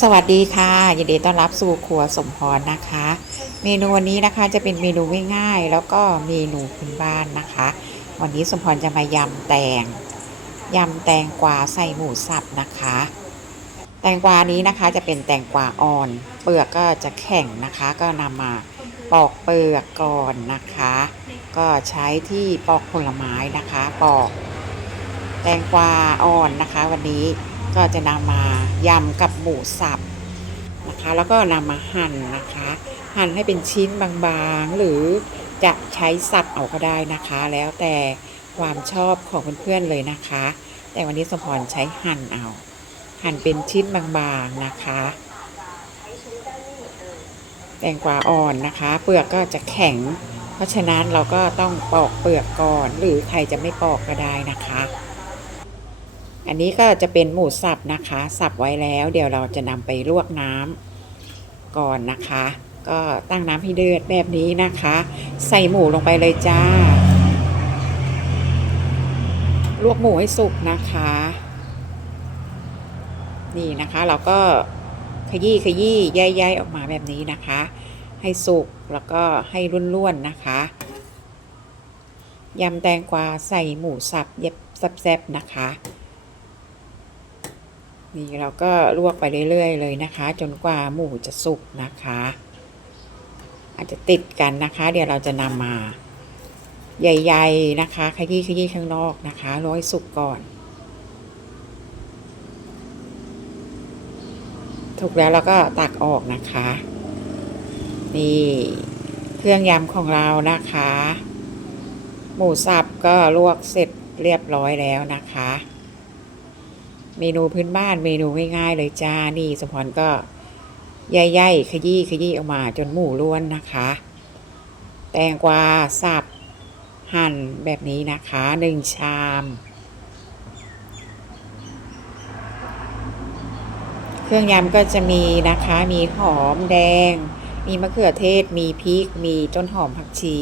สวัสดีค่ะยินดีต้อนรับสู่ครัวสมพรนะคะ เมนูวันนี้นะคะจะเป็นเมนูง่ายๆแล้วก็เมนูพื้นบ้านนะคะ วันนี้สมพรจะมายำแตงยำแตงกวาใส่หมูสับนะคะ แตงกวานี้นะคะจะเป็นแตงกวาอ่อน เปลือกก็จะแข็งนะคะ ก็นำมาปอกเปลือกก่อนนะคะ ก็ใช้ที่ปอกผลไม้นะคะ ปอก แตงกวาอ่อนนะคะ วันนี้ ก็จะนำมายำกับหมูสับนะคะ แล้วก็นำมาหั่นนะคะ หั่นให้เป็นชิ้นบางๆ หรือจะใช้สับเอาก็ได้นะคะ แล้วแต่ความชอบของเพื่อนๆเลยนะคะ แต่วันนี้สมพรใช้หั่นเอา หั่นเป็นชิ้นบางๆนะคะแตงกวาอ่อนนะคะ เปลือกก็จะแข็ง เพราะฉะนั้นเราก็ต้องปอกเปลือกก่อน หรือใครจะไม่ปอกก็ได้นะคะ อันนี้ก็จะเป็นหมูสับนะคะ สับไว้แล้ว เดี๋ยวเราจะนำไปลวกน้ำก่อนนะคะ ก็ตั้งน้ำให้เดือดแบบนี้นะคะ ใส่หมูลงไปเลยจ้า ลวกหมูให้สุกนะคะ นี่นะคะเราก็ขยี้ขยี้ย้ายๆออกมาแบบนี้นะคะ ให้สุกแล้วก็ให้ร่วนๆนะคะยำแตงกวาใส่หมูสับเย็บแซบๆนะคะ นี่เราก็ลวกไปเรื่อยๆเลยนะคะ จนกว่าหมูจะสุกนะคะ อาจจะติดกันนะคะ เดี๋ยวเราจะนำมาใหญ่ ๆ นะคะขยี้ขยี้ข้างนอกนะคะร้อให้สุกก่อนถูกแล้วเราก็ตักออกนะคะ นี่เครื่องยำของเรานะคะ หมูสับก็ลวกเสร็จเรียบร้อยแล้วนะคะ เมนูพื้นบ้านเมนูง่ายๆเลยจ้า นี่สมพรก็ย่ยๆขยี้ขยี้ออกมาจนหมูล้วนนะคะ แตงกวาสับหั่นแบบนี้นะคะหนึ่งชาม เครื่องยำก็จะมีนะคะ มีหอมแดง มีมะเขือเทศ มีพริก มีต้นหอมผักชี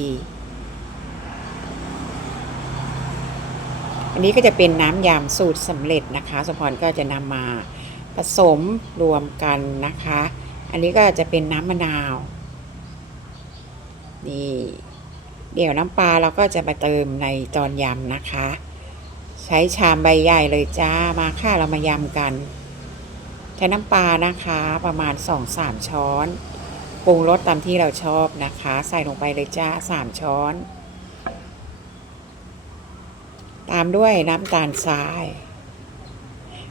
อันนี้ก็จะเป็นน้ำยำสูตรสำเร็จนะคะสมพรก็จะนำมาผสมรวมกันนะคะ อันนี้ก็จะเป็นน้ำมะนาว นี่ เดี๋ยวน้ำปลาเราก็จะมาเติมในตอนยำนะคะ ใช้ชามใบใหญ่เลยจ้ามาค่ะเรามายำกัน ใช้น้ำปลานะคะประมาณ 2-3 ช้อนปรุงรสตามที่เราชอบนะคะ ใส่ลงไปเลยจ้า 3 ช้อน ตามด้วยน้ำตาลทราย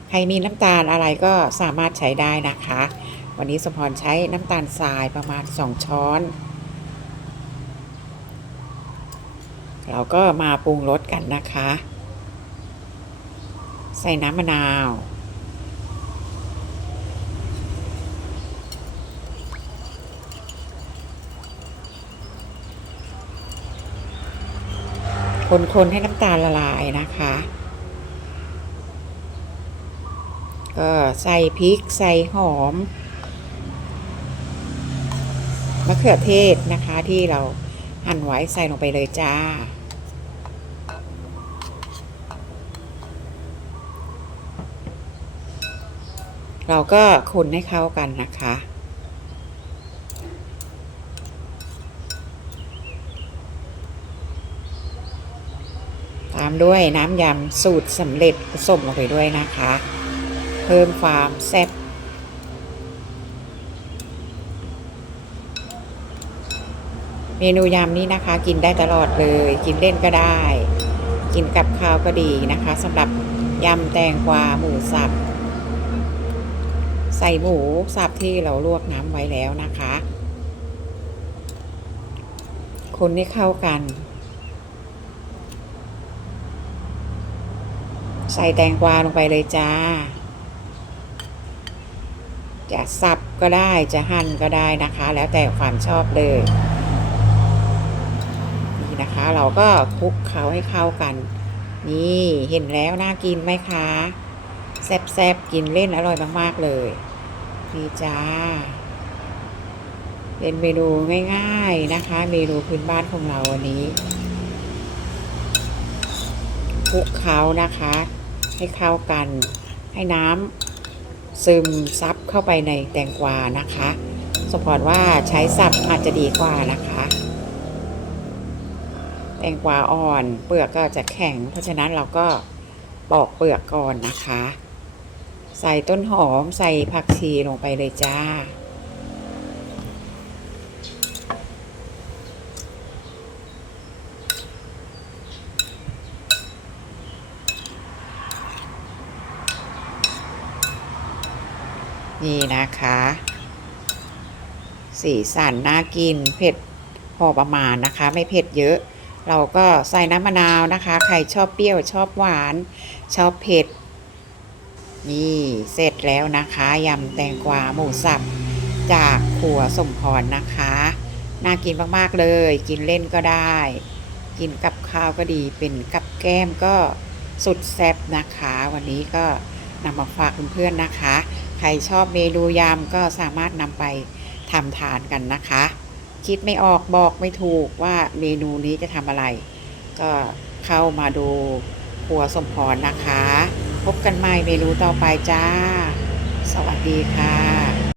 ใครมีน้ำตาลอะไรก็สามารถใช้ได้นะคะ วันนี้สมพรใช้น้ำตาลทรายประมาณ 2 ช้อน เราก็มาปรุงรสกันนะคะ ใส่น้ำมะนาว คนๆให้น้ำตาลละลายนะคะ ก็ใส่พริกใส่หอมมะเขือเทศนะคะที่เราหั่นไว้ใส่ลงไปเลยจ้า เราก็คนให้เข้ากันนะคะ ตาม ด้วยน้ำยำสูตรสำเร็จผสมลงไปด้วยนะคะ เพิ่มความแซ่บเมนูยำนี้นะคะ กินได้ตลอดเลย กินเล่นก็ได้ กินกับข้าวก็ดีนะคะสำหรับยำแตงกวาหมูสับใส่หมูสับที่เราลวกน้ำไว้แล้วนะคะ คนให้เข้ากัน ใส่แตงกวาลงไปเลยจ้า จะสับก็ได้จะหั่นก็ได้นะคะ แล้วแต่ความชอบเลยนี่นะคะ เราก็คลุกเขาให้เข้ากัน นี่เห็นแล้วน่ากินไหมคะแซ่บๆกินเล่นอร่อยมากๆเลยนี่จ้าเป็นเมนูง่ายๆนะคะ เมนูพื้นบ้านของเราวันนี้คลุกเขานะคะ ให้เข้ากัน ให้น้ำซึมซับเข้าไปในแตงกวานะคะสมพรว่าใช้สับอาจจะดีกว่านะคะ แตงกวาอ่อนเปลือกก็จะแข็ง เพราะฉะนั้นเราก็ปอกเปลือกก่อนนะคะ ใส่ต้นหอมใส่ผักชีลงไปเลยจ้า นี่นะคะ สีสันน่ากินเผ็ดพอประมาณนะคะ ไม่เผ็ดเยอะ เราก็ใส่น้ำมะนาวนะคะ ใครชอบเปรี้ยวชอบหวาน ชอบเผ็ด นี่เสร็จแล้วนะคะยำแตงกวาหมูสับจากครัวสมพรนะคะ น่ากินมาก ๆ เลย กินเล่นก็ได้ กินกับข้าวก็ดี เป็นกับแก้มก็สุดแซ่บนะคะ วันนี้ก็นำมาฝากเพื่อนๆนะคะ ใครชอบเมนูยำก็สามารถนำไปทำทานกันนะคะ คิดไม่ออกบอกไม่ถูกว่าเมนูนี้จะทำอะไร ก็เข้ามาดูครัวสมพรนะคะ พบกันใหม่เมนูต่อไปจ้า สวัสดีค่ะ